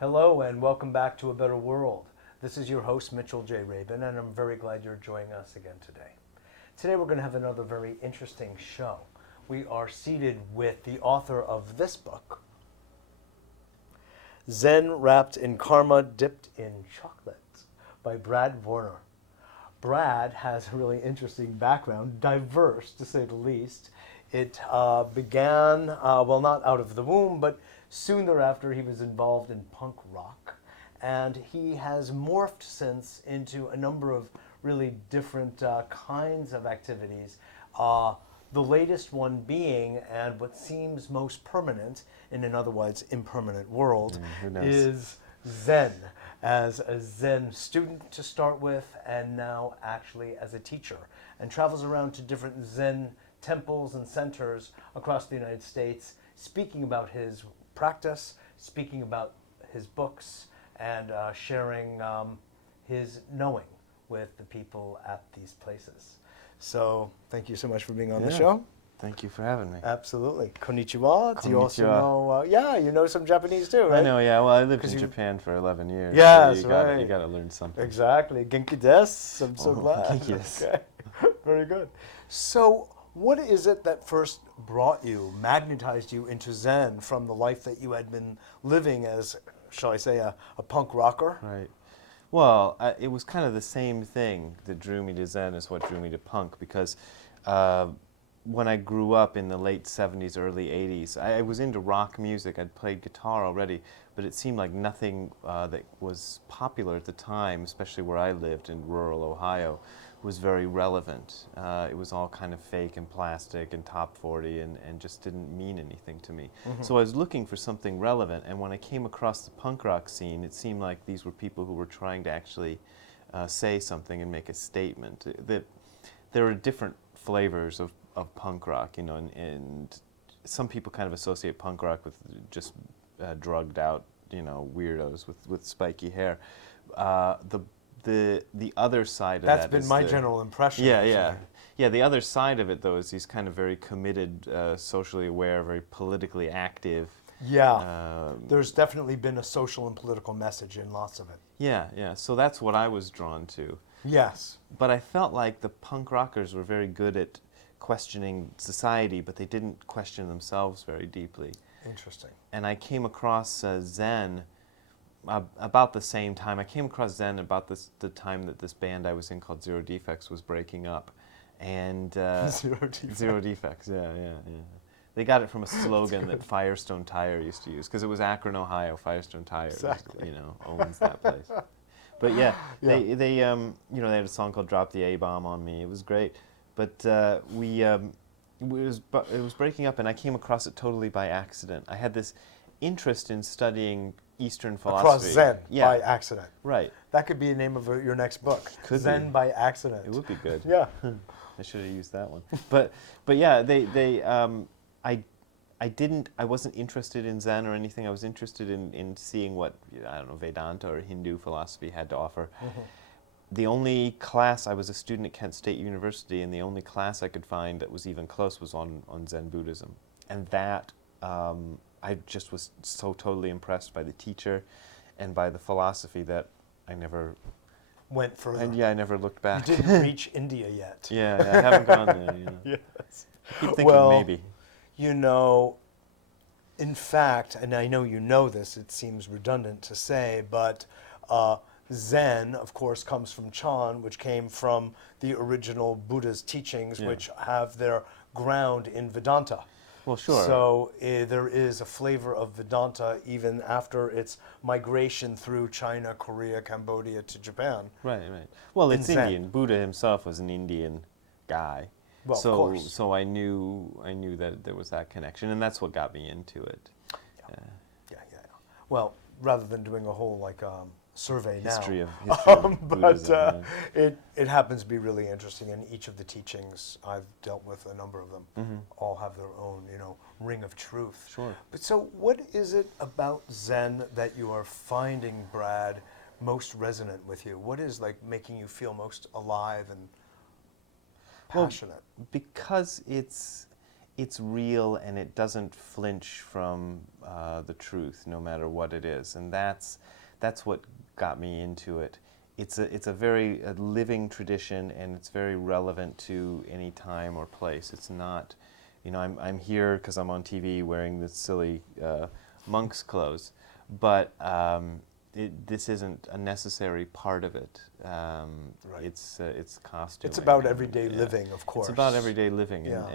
Hello and welcome back to A Better World. This is your host, Mitchell J. Rabin, and I'm very glad you're joining us again today. Today we're going to have another very interesting show. We are seated with the author of this book, Zen Wrapped in Karma, Dipped in Chocolate, by Brad Warner. Brad has a really interesting background, diverse to say the least. It began, not out of the womb, but soon thereafter he was involved in punk rock. And he has morphed since into a number of really different kinds of activities. The latest one being, and what seems most permanent in an otherwise impermanent world, is Zen, as a Zen student to start with, and now actually as a teacher, and travels around to different Zen temples and centers across the United States, speaking about his practice, speaking about his books, and sharing his knowing with the people at these places. So thank you so much for being on the show. Thank you for having me. Absolutely. Konnichiwa. Do you also Konnichiwa. know, you know some Japanese too, right? I know, yeah. Well, I lived in Japan for 11 years. Yes, so right. You got to learn something. Exactly. Genki desu. I'm so glad. Genki desu. Okay. Very good. So what is it that first brought you, magnetized you into Zen from the life that you had been living as, shall I say, a punk rocker? Right. Well, it was kind of the same thing that drew me to Zen as what drew me to punk, because when I grew up in the late 70s, early 80s, I was into rock music. I'd played guitar already, but it seemed like nothing that was popular at the time, especially where I lived in rural Ohio, was very relevant. It was all kind of fake and plastic and top 40 and just didn't mean anything to me. Mm-hmm. So I was looking for something relevant, and when I came across the punk rock scene, it seemed like these were people who were trying to actually say something and make a statement. There are different flavors of punk rock, you know, and some people kind of associate punk rock with just drugged out, you know, weirdos with spiky hair. The other side of that That's been my general impression. Yeah. The other side of it, though, is these kind of very committed, socially aware, very politically active. Yeah, there's definitely been a social and political message in lots of it. Yeah. So that's what I was drawn to. Yes. But I felt like the punk rockers were very good at questioning society, but they didn't question themselves very deeply. Interesting. And I came across Zen about the same time. I came across Zen about the time that this band I was in called Zero Defects was breaking up. And Zero Defects, yeah. They got it from a slogan that Firestone Tire used to use, because it was Akron, Ohio. Firestone Tire, exactly. Owns that place. But they had a song called "Drop the A-Bomb on Me." It was great, but it was breaking up, and I came across it totally by accident. I had this interest in studying Eastern philosophy. Across Zen by accident. Right. That could be the name of your next book. Could Zen be. by accident. It would be good. Yeah. I should have used that one. But yeah, I wasn't interested in Zen or anything. I was interested in seeing what, I don't know, Vedanta or Hindu philosophy had to offer. Mm-hmm. The only class, I was a student at Kent State University, and the only class I could find that was even close was on Zen Buddhism. And that, I just was so totally impressed by the teacher and by the philosophy that I never went further. And I never looked back. You didn't reach India yet. Yeah, I haven't gone there. You know. Yes. I keep thinking maybe. You know, in fact, and I know you know this, it seems redundant to say, but Zen, of course, comes from Chan, which came from the original Buddha's teachings, which have their ground in Vedanta. Well, sure. So there is a flavor of Vedanta even after its migration through China, Korea, Cambodia to Japan. Right. Well, it's Zen. Indian. Buddha himself was an Indian guy. Well, of course. So I knew that there was that connection, and that's what got me into it. Yeah. Well, rather than doing a whole survey history now, of Buddhism, it happens to be really interesting. And each of the teachings, I've dealt with a number of them, all have their own, ring of truth. Sure. But so, what is it about Zen that you are finding, Brad, most resonant with you? What is making you feel most alive and passionate? Well, because it's real and it doesn't flinch from the truth, no matter what it is, and that's what got me into it. It's a very living tradition, and it's very relevant to any time or place. It's not, you know, I'm here because I'm on TV wearing this silly monk's clothes, but this isn't a necessary part of it. Right. It's costume. It's about everyday living, of course. It's about everyday living, Yeah.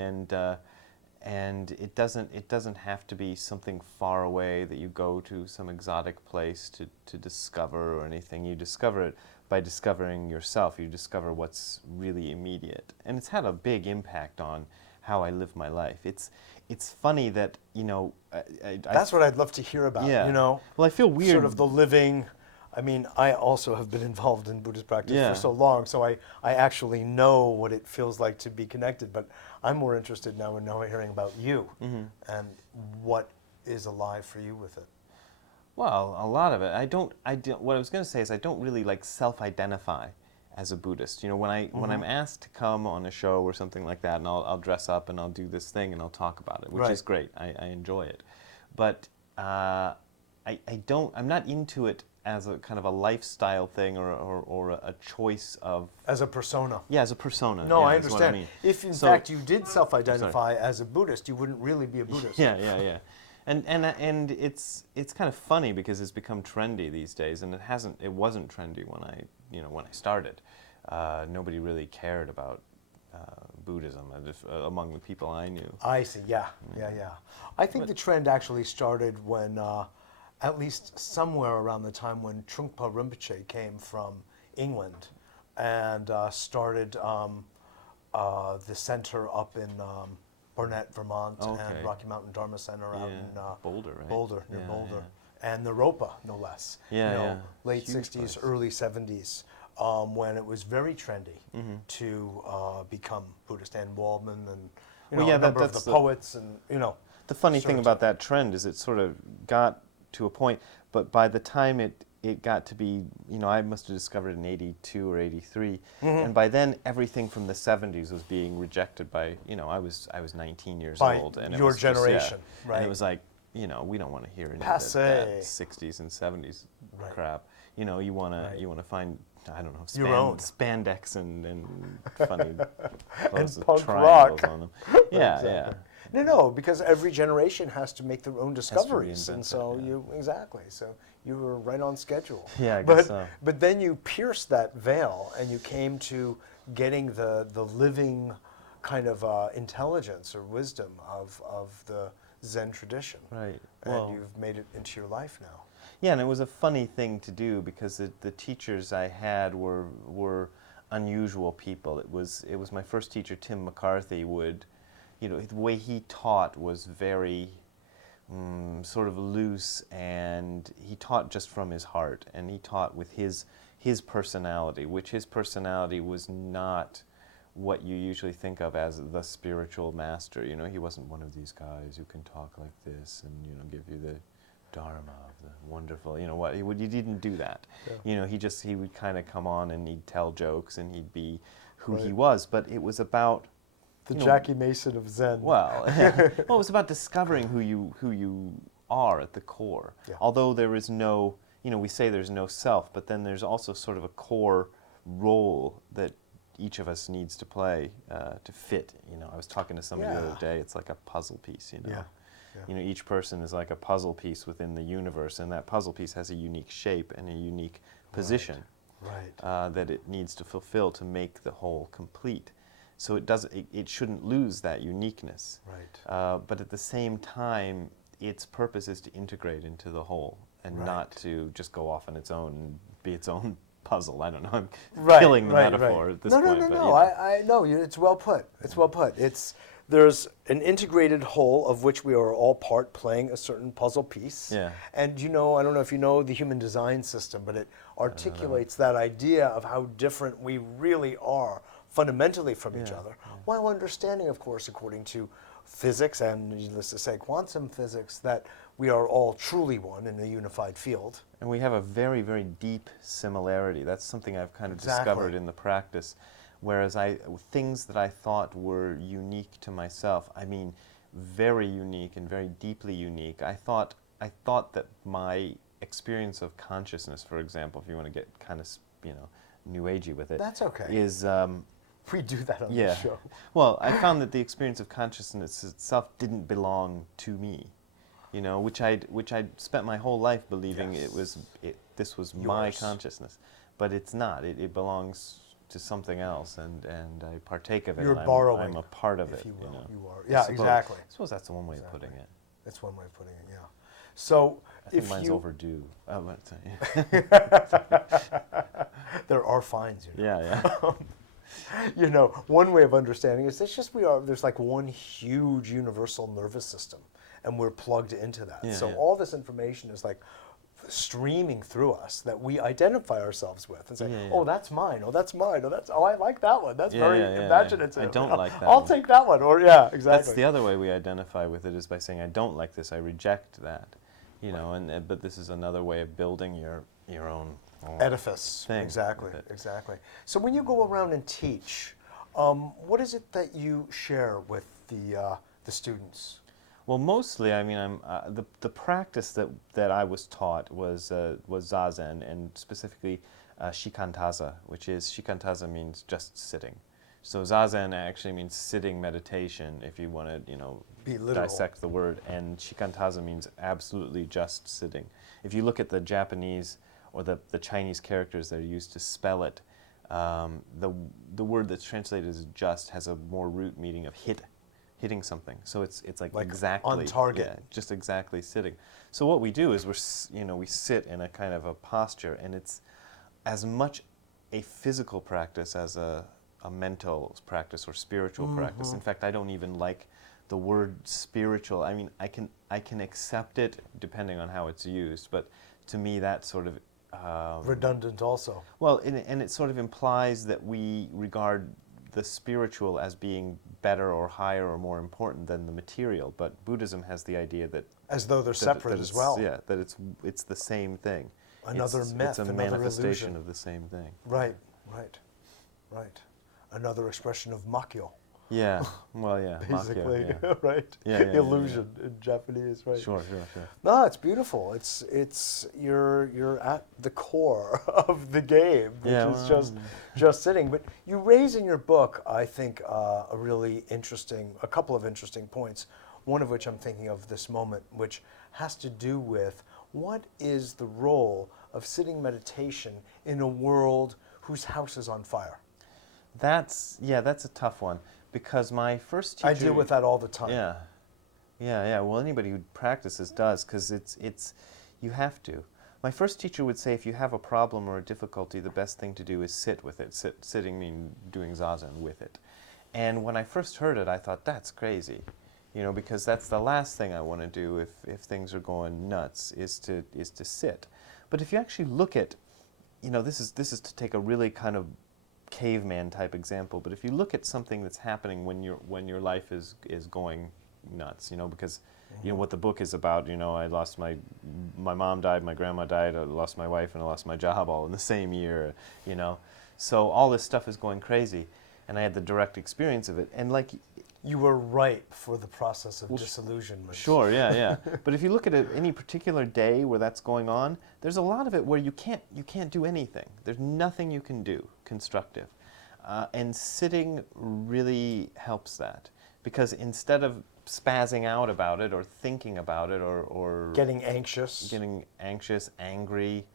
and it doesn't have to be something far away that you go to some exotic place to discover or anything. You discover it by discovering yourself. You discover what's really immediate, and it's had a big impact on how I live my life. It's funny that, you know, That's what I'd love to hear about. Yeah. You know, Well, I feel weird. sort of the living. I mean, I also have been involved in Buddhist practice Yeah. for so long, so I actually know what it feels like to be connected. But I'm more interested now in hearing about you and what is alive for you with it. Well, a lot of it. What I was going to say is I don't really like self-identify as a Buddhist. You know, when I'm asked to come on a show or something like that, and I'll dress up and I'll do this thing and I'll talk about it, which is great. I enjoy it, but I'm not into it as a kind of a lifestyle thing or a choice of. As a persona. Yeah, as a persona. No, yeah, I is what understand. mean. If in So- fact you did self-identify as a Buddhist, you wouldn't really be a Buddhist. Yeah. And it's kind of funny because it's become trendy these days, and it wasn't trendy when I started. Nobody really cared about Buddhism among the people I knew. I see. Yeah. I think the trend actually started when, at least somewhere around the time when Trungpa Rinpoche came from England and started the center up in Barnett, Vermont, and Rocky Mountain Dharma Center out in Boulder, right? Boulder, near Yeah, Boulder, and Naropa, no less. Yeah. Late Huge 60s, place. early 70s, when it was very trendy to become Buddhist. And Waldman and a number of the poets and The funny thing sort about that trend is it sort of got to a point, but by the time it got to be, I must have discovered it in 82 or 83, and by then everything from the 70s was being rejected by, I was 19 years by old, and your it was just, generation, right? And it was like, we don't want to hear any of Passé. that 60s and 70s crap. You want to find, I don't know, Your own. spandex and funny clothes with punk triangles rock. on them. Yeah, Exactly. No, because every generation has to make their own discoveries, reinvent and so it, so you were right on schedule. Yeah, I guess so. But then you pierced that veil, and you came to getting the living kind of intelligence or wisdom of the Zen tradition. Right. And Well, you've made it into your life now. yeah, and it was a funny thing to do because the teachers I had were unusual people. It was my first teacher, Tim McCarthy, the way he taught was very sort of loose, and he taught just from his heart, and he taught with his personality, which his personality was not what you usually think of as the spiritual master. He wasn't one of these guys who can talk like this and give you the Dharma of the wonderful, he didn't do that. Yeah. He would kind of come on and he'd tell jokes and he'd be who he Right. was, but it was about The Jackie Mason of Zen. well, it was about discovering who you are at the core. Yeah. Although there is no, we say there's no self, but then there's also sort of a core role that each of us needs to play to fit. I was talking to somebody the other day. It's like a puzzle piece. Yeah. Each person is like a puzzle piece within the universe, and that puzzle piece has a unique shape and a unique position Right. that it needs to fulfill to make the whole complete. So it shouldn't lose that uniqueness. Right. But at the same time, its purpose is to integrate into the whole and not to just go off on its own and be its own puzzle. I don't know. I'm killing the metaphor at this point. No. I know. It's well put. It's well put. There's an integrated whole of which we are all part, playing a certain puzzle piece. Yeah. And I don't know if you know the human design system, but it articulates that idea of how different we really are fundamentally from each other, while understanding, of course, according to physics and, needless to say, quantum physics, that we are all truly one in a unified field. And we have a very, very deep similarity. That's something I've kind of discovered in the practice. Whereas things that I thought were unique to myself, very unique and very deeply unique. I thought that my experience of consciousness, for example, if you want to get kind of, new agey with it, That's okay. is We do that on yeah. the show. Well, I found that the experience of consciousness itself didn't belong to me, which I'd spent my whole life believing Yes. this was my Yours. consciousness, but it's not. It belongs to something else, and I partake of it. You're and borrowing, I'm a part of if it. you will. You are. I Yeah, suppose, exactly. I suppose that's one way of putting it. That's one way of putting it, yeah. So I think if mine's you... overdue. Oh, but, There are fines, yeah. One way of understanding is there's like one huge universal nervous system, and we're plugged into that. Yeah, So yeah. all this information is like streaming through us that we identify ourselves with and say, Yeah, yeah. oh, that's mine. Oh, that's mine. Oh, I like that one. That's Yeah, very yeah, yeah. imaginative. I don't like that I'll one. take that one. Or yeah, exactly. That's the other way we identify with it, is by saying, I don't like this, I reject that. But this is another way of building your own Edifice. thing Exactly. with it. Exactly. So when you go around and teach, what is it that you share with the students? Well, mostly, I'm the practice that I was taught was zazen, and specifically shikantaza, which is, shikantaza means just sitting. So zazen actually means sitting meditation, if you want to Be literal. dissect the word, and shikantaza means absolutely just sitting. If you look at the Japanese or the Chinese characters that are used to spell it, the word that's translated as just has a more root meaning of hitting something. So it's like exactly on target. Yeah, just exactly sitting. So what we do is we sit in a kind of a posture, and it's as much a physical practice as a mental practice or spiritual practice. In fact, I don't even like the word spiritual. I can accept it depending on how it's used, but to me that sort of Redundant also. well, and it sort of implies that we regard the spiritual as being better or higher or more important than the material. But Buddhism has the idea that As though they're separate as well. Yeah, that it's the same thing. Another myth, It's a another manifestation illusion. of the same thing. Right. Another expression of makyo. Yeah. Well, yeah. Basically, Makya, yeah. right? Yeah, yeah, yeah, Illusion in Japanese, right? Sure. No, it's beautiful. It's you're at the core of the game, which Yeah, is well, just sitting. But you raise in your book, I think, a couple of interesting points. One of which I'm thinking of this moment, which has to do with what is the role of sitting meditation in a world whose house is on fire. That's a tough one, because my first teacher... I deal with that all the time. Yeah. Well, anybody who practices does, because it's you have to. My first teacher would say, if you have a problem or a difficulty, the best thing to do is sit with it. Sitting means doing zazen with it. And when I first heard it, I thought, that's crazy, because that's the last thing I want to do if things are going nuts, is to sit. But if you actually look at, this is to take a really kind of caveman type example, but if you look at something that's happening when your life is going nuts, because what the book is about, I lost my mom died, my grandma died, I lost my wife, and I lost my job all in the same year, so all this stuff is going crazy, and I had the direct experience of it, and You were ripe for the process of disillusionment. Sure, yeah. But if you look at any particular day where that's going on, there's a lot of it where you can't do anything. There's nothing you can do constructive. And sitting really helps that. Because instead of spazzing out about it or thinking about it or Getting anxious, angry,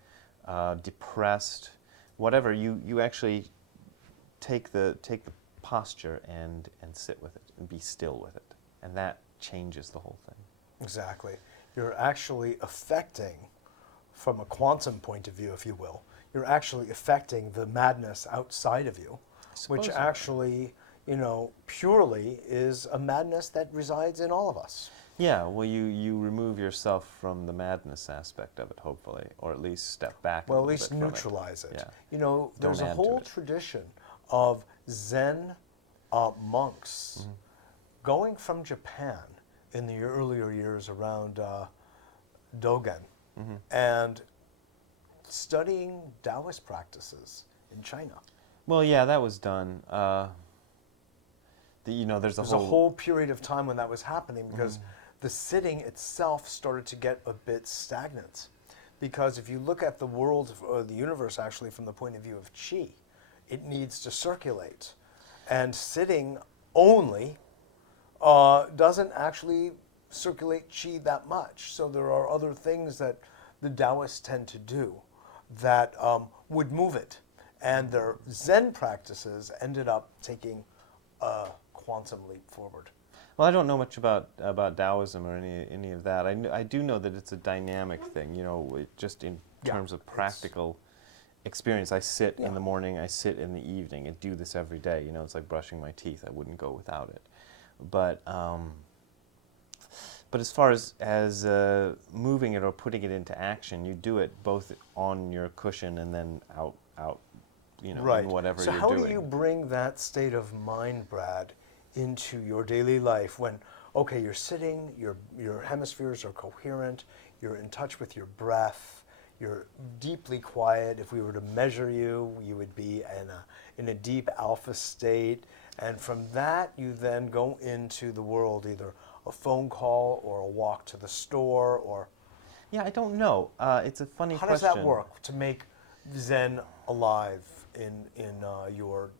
depressed, whatever, you actually take the posture and sit with it and be still with it, and that changes the whole thing. Exactly. You're actually affecting, from a quantum point of view, if you will, you're actually affecting the madness outside of you, which actually, purely is a madness that resides in all of us. Yeah, well, you remove yourself from the madness aspect of it, hopefully, or at least step back. Well, at least neutralize it. Yeah. There's a whole tradition of Zen monks going from Japan in the earlier years around Dogen and studying Taoist practices in China. Well, yeah, that was done. There's a There's a whole period of time when that was happening because the sitting itself started to get a bit stagnant. Because if you look at the world or the universe actually from the point of view of chi, it needs to circulate. And sitting only doesn't actually circulate chi that much. So there are other things that the Taoists tend to do that would move it. And their Zen practices ended up taking a quantum leap forward. Well, I don't know much about Taoism or any of that. I do know that it's a dynamic thing, just in terms of practical experience. I sit in the morning, I sit in the evening, and do this every day. It's like brushing my teeth. I wouldn't go without it. But as far as moving it or putting it into action, you do it both on your cushion and then out in whatever so you're how doing. do you bring that state of mind, Brad, into your daily life when, okay, you're sitting, your hemispheres are coherent, you're in touch with your breath, you're deeply quiet. If we were to measure you, you would be in a deep alpha state. And from that, you then go into the world, either a phone call or a walk to the store or... Yeah, I don't know. It's a funny question. How does that work to make Zen alive in your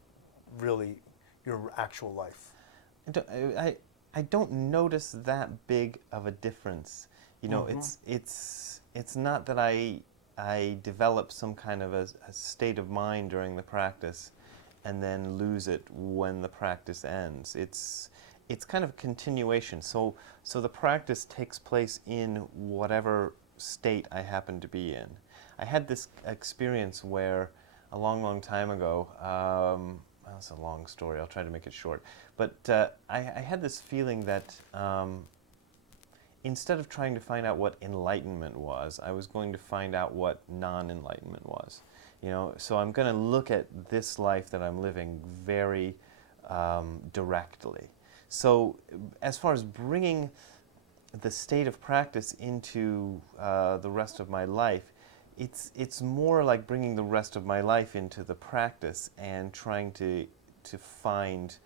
actual life? I don't notice that big of a difference. It's not that I develop some kind of a state of mind during the practice and then lose it when the practice ends. It's kind of a continuation. So the practice takes place in whatever state I happen to be in. I had this experience where a long time ago, that's a long story, I'll try to make it short, but I had this feeling that instead of trying to find out what enlightenment was, I was going to find out what non-enlightenment was. So I'm going to look at this life that I'm living very directly. So as far as bringing the state of practice into the rest of my life, it's more like bringing the rest of my life into the practice and trying to find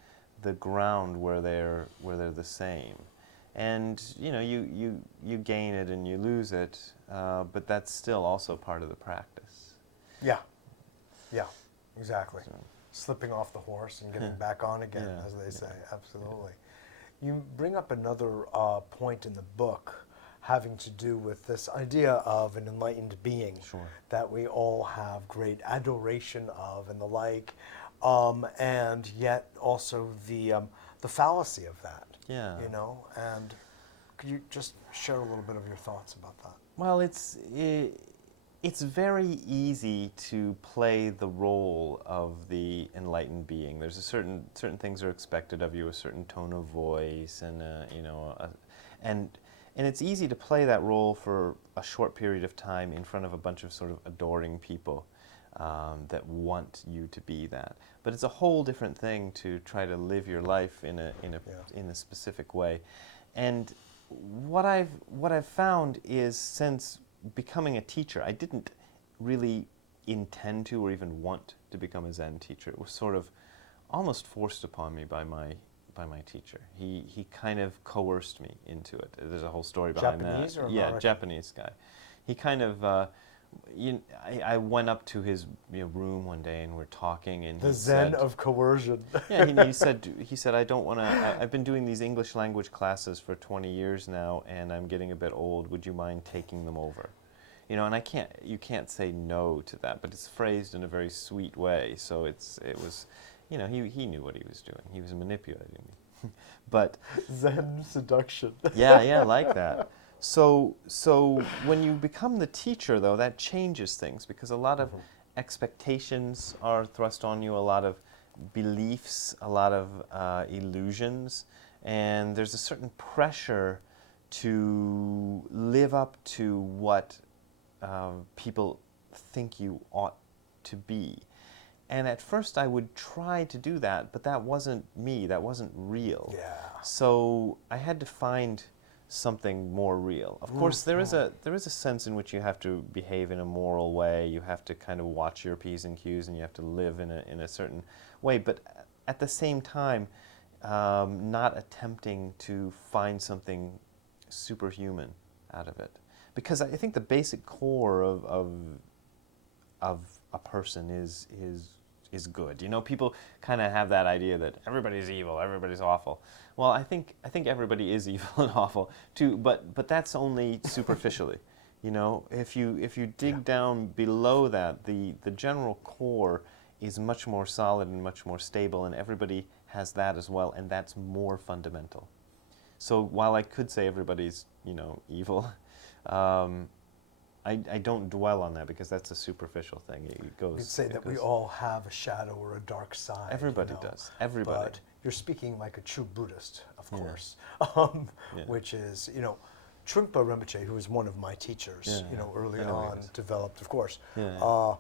the ground where they're the same. And you gain it and you lose it, but that's still also part of the practice. Yeah, exactly. So, slipping off the horse and getting back on again, as they say. Absolutely. You bring up another point in the book having to do with this idea of an enlightened being that we all have great adoration of and the like, and yet also the fallacy of that. Yeah. And could you just share a little bit of your thoughts about that? Well, it's very easy to play the role of the enlightened being. There's certain things are expected of you, a certain tone of voice, and and it's easy to play that role for a short period of time in front of a bunch of sort of adoring people that want you to be that. But it's a whole different thing to try to live your life in a specific way. And what I've found is, since becoming a teacher, I didn't really intend to or even want to become a Zen teacher. It was sort of almost forced upon me by my teacher. He kind of coerced me into it. There's a whole story behind Japanese that. Or yeah, American? Japanese guy. He kind of. I went up to his room one day and we're talking, and the Zen of coercion. Yeah, he said I don't want to. I've been doing these English language classes for 20 years now, and I'm getting a bit old. Would you mind taking them over? And you can't say no to that, but it's phrased in a very sweet way. So it was, he knew what he was doing. He was manipulating me, but Zen seduction. yeah, like that. So when you become the teacher, though, that changes things, because a lot of expectations are thrust on you, a lot of beliefs, a lot of illusions, and there's a certain pressure to live up to what people think you ought to be. And at first I would try to do that, but that wasn't me, that wasn't real. Yeah. So I had to find something more real. Of course, there is a sense in which you have to behave in a moral way. You have to kind of watch your P's and Q's, and you have to live in a certain way. But at the same time, not attempting to find something superhuman out of it. Because I think the basic core of a person is good. You know, people kind of have that idea that everybody's evil, everybody's awful. Well, I think everybody is evil and awful too, but that's only superficially. You know, if you dig down below that, the general core is much more solid and much more stable, and everybody has that as well, and that's more fundamental. So while I could say everybody's, you know, evil, I don't dwell on that because that's a superficial thing. It goes. You'd say that we all have a shadow or a dark side. Everybody does. Everybody. But you're speaking like a true Buddhist, of course, Yeah. which is, you know, Trungpa Rinpoche, who was one of my teachers, you know, early I know he on, was. developed, of course, Yeah.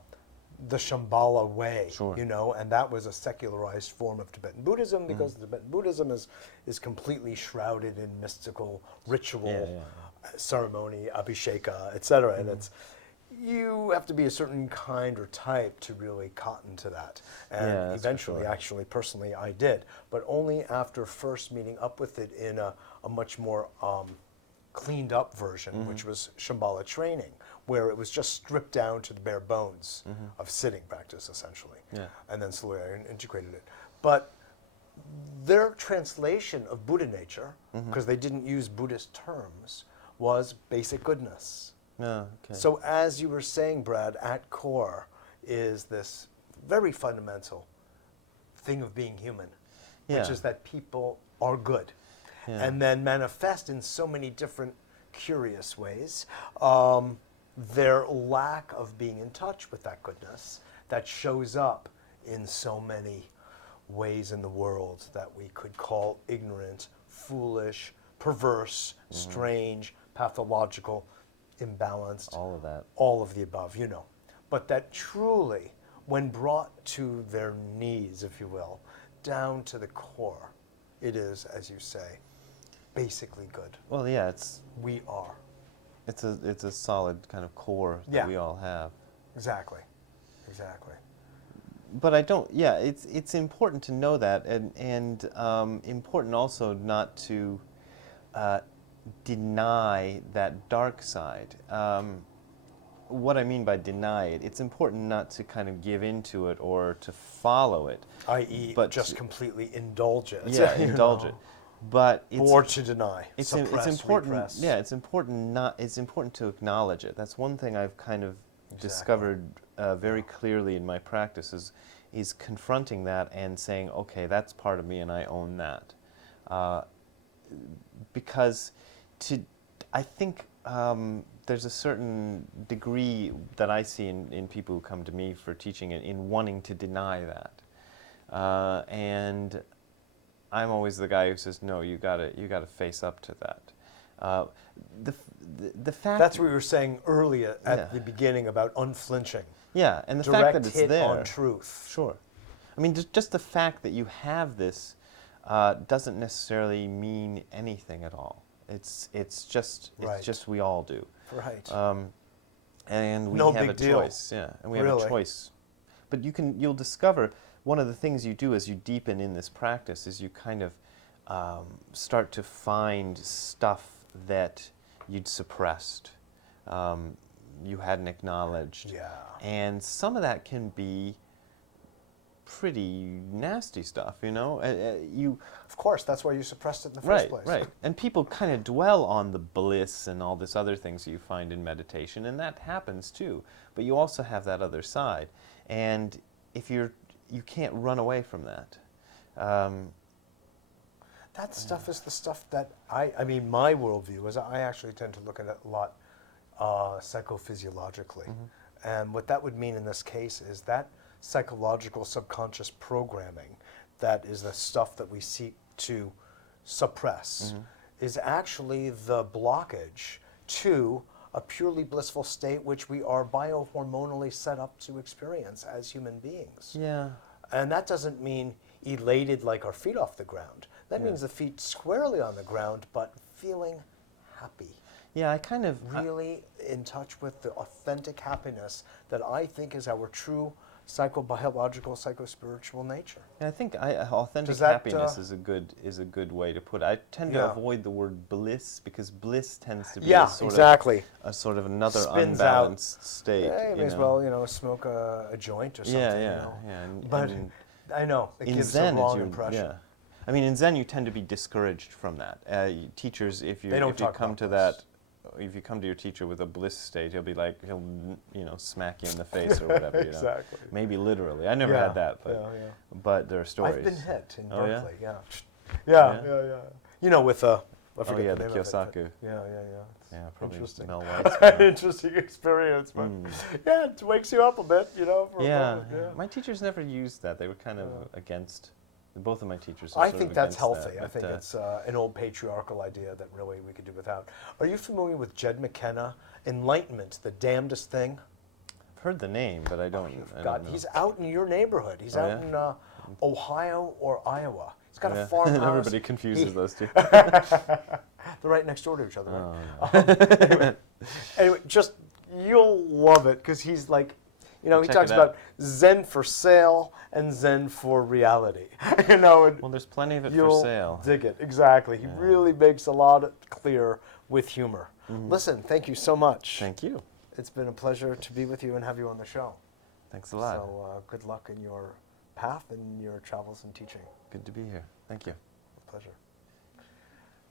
the Shambhala way, Sure. you know, and that was a secularized form of Tibetan Buddhism because Tibetan Buddhism is completely shrouded in mystical ritual, ceremony, abhisheka, etc. And it's, you have to be a certain kind or type to really cotton to that. And Yeah, that's for eventually, sure. actually, personally, I did, but only after first meeting up with it in a much more cleaned up version, which was Shambhala training, where it was just stripped down to the bare bones of sitting practice, essentially. Yeah. And then slowly I integrated it. But their translation of Buddha nature, because they didn't use Buddhist terms, was basic goodness. No, okay. So as you were saying, Brad, at core is this very fundamental thing of being human, which Yeah. is that people are good. Yeah. And then manifest in so many different curious ways their lack of being in touch with that goodness that shows up in so many ways in the world that we could call ignorant, foolish, perverse, strange, pathological, imbalanced, all of that. all of the above, you know. But that truly, when brought to their knees, if you will, down to the core, it is, as you say, basically good. Well, yeah, it's We are. it's a solid kind of core that Yeah. we all have. Exactly. Exactly. But I don't. Yeah, it's important to know that, and important also not to deny that dark side. What I mean by deny it, it's important not to kind of give into it or to follow it. I.e., But just to- completely indulge it. Yeah, you indulge know. it. But it's Or to deny. it's Suppress, important. repress. Yeah, it's important to acknowledge it. That's one thing I've kind of discovered very clearly in my practice is confronting that and saying, okay, that's part of me and I own that. Because I think there's a certain degree that I see in people who come to me for teaching in wanting to deny that. And I'm always the guy who says, no, you gotta face up to that. The fact That's what we were saying earlier at Yeah. the beginning about unflinching. yeah, and the Direct fact that it's hit there, on truth. sure. I mean, just the fact that you have this doesn't necessarily mean anything at all. It's just Right. we all do, Right. and we No have big a deal. choice. Yeah, and we have Really. a choice. But you'll discover one of the things you do as you deepen in this practice is you kind of start to find stuff that you'd suppressed, you hadn't acknowledged. Yeah. And some of that can be pretty nasty stuff, you know? Of course, that's why you suppressed it in the first Right, place. right. And people kind of dwell on the bliss and all this other things you find in meditation, and that happens too. But you also have that other side. And if you can't run away from that. That stuff is the stuff that I mean, my worldview is I actually tend to look at it a lot psychophysiologically. And what that would mean in this case is that psychological subconscious programming, that is the stuff that we seek to suppress, is actually the blockage to a purely blissful state which we are biohormonally set up to experience as human beings. Yeah. And that doesn't mean elated like our feet off the ground. That means the feet squarely on the ground, but feeling happy. Yeah, I kind of... Really in touch with the authentic happiness that I think is our true psychobiological, psychospiritual nature. And I think authentic Does that, happiness is a good way to put it. I tend to Yeah. avoid the word bliss because bliss tends to be Yeah, a sort exactly. of a sort of another Spins out. unbalanced state. Yeah, you you may as know. well, smoke a joint or something. Yeah, You yeah, know? yeah. But I know it In gives Zen, a it's wrong impression. yeah. I mean, in Zen, you tend to be discouraged from that. Teachers, if you They don't if you talk come about to bliss. that, if you come to your teacher with a bliss state, he'll be like, smack you in the face or whatever. You know? Exactly. Maybe literally. I never Yeah, had that, but yeah. but there are stories. I've been hit in Oh, yeah? Berkeley. Yeah. Yeah? Yeah. You know, with I Oh forget yeah, the the name of it, Kiyosaki. but yeah. It's Yeah, probably interesting. Mel Weiss. Interesting experience, but yeah, it wakes you up a bit, for a Yeah, moment, yeah. my teachers never used that. They were kind of against. Both of my teachers. Are I sort think of that's against healthy. that, I think but, it's an old patriarchal idea that really we could do without. Are you familiar with Jed McKenna, Enlightenment, the Damnedest Thing? I've heard the name, but I don't. I God, don't know. he's out in your neighborhood. He's Oh, out yeah? in Ohio or Iowa. He's got a Yeah. farmhouse. Everybody confuses those two. They're right next door to each other. Right? Anyway, just you'll love it because he's like, he Check talks it out. about Zen for sale and Zen for reality. And Well, there's plenty of it for you'll sale. dig it exactly. He really makes a lot clear with humor. Listen, thank you so much. Thank you. It's been a pleasure to be with you and have you on the show. Thanks a lot. So good luck in your path and your travels and teaching. Good to be here. Thank you. Pleasure.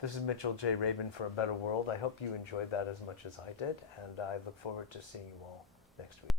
This is Mitchell J. Rabin for A Better World. I hope you enjoyed that as much as I did, and I look forward to seeing you all next week.